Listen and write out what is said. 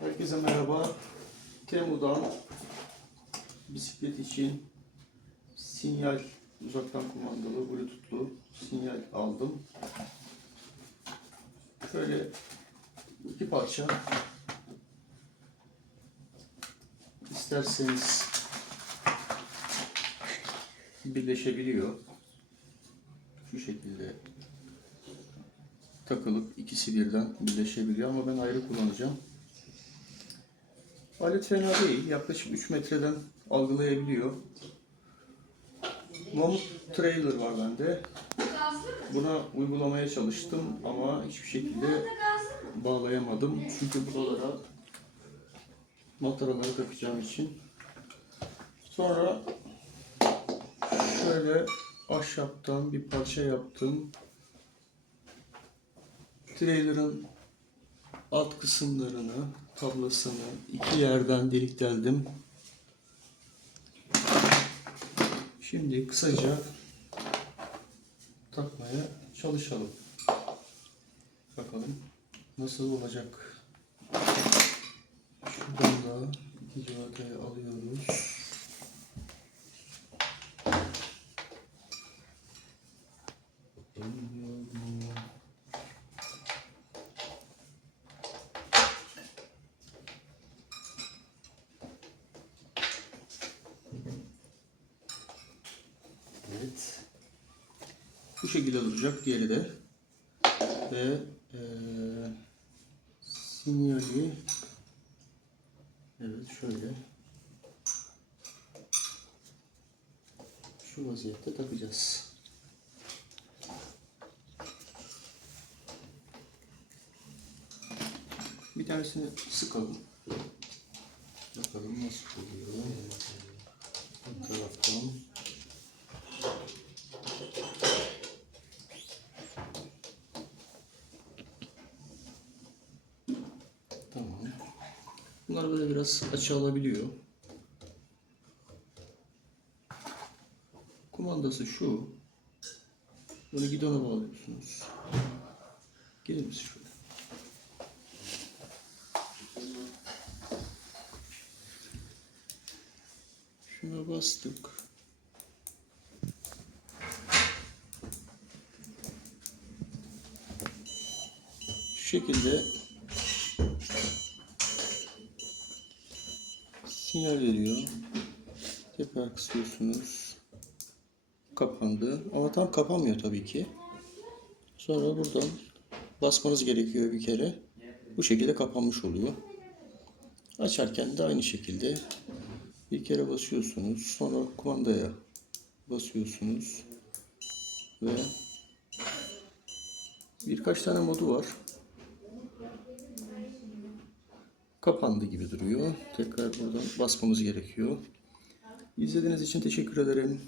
Herkese merhaba. Temu'dan bisiklet için sinyal uzaktan kumandalı bluetoothlu sinyal aldım. Şöyle iki parça isterseniz birleşebiliyor. Şu şekilde takılıp ikisi birden birleşebiliyor ama ben ayrı kullanacağım. Alet fena değil. Yaklaşık 3 metreden algılayabiliyor. Mamut trailer var bende. Buna uygulamaya çalıştım ama hiçbir şekilde bağlayamadım. Çünkü buralara mataraları takacağım için. Sonra şöyle ahşaptan bir parça yaptım. Trailer'ın alt kısımlarını, tablasını iki yerden delik deldim. Şimdi kısaca takmaya çalışalım. Bakalım nasıl olacak. Şuradan da iki civatayı alıyoruz. Bakalım mu? Evet. Bu şekilde duracak diğeri de. Ve eee sinyali evet şöyle şu vaziyette takacağız. Bir tanesini sıkalım. Bakalım nasıl oluyor. Bu taraftan. Bunlar böyle biraz açı alabiliyor. Kumandası şu. Bunu gidona bağlıyorsunuz. Gelir misin şöyle? Şuna bastık. Şu şekilde sinyal veriyor. Tekrar kısıyorsunuz. Kapandı. Ama tam kapanmıyor tabii ki. Sonra buradan basmanız gerekiyor bir kere. Bu şekilde kapanmış oluyor. Açarken de aynı şekilde bir kere basıyorsunuz. Sonra kumandaya basıyorsunuz. Ve birkaç tane modu var. Kapandı gibi duruyor. Tekrar buradan basmamız gerekiyor. İzlediğiniz için teşekkür ederim.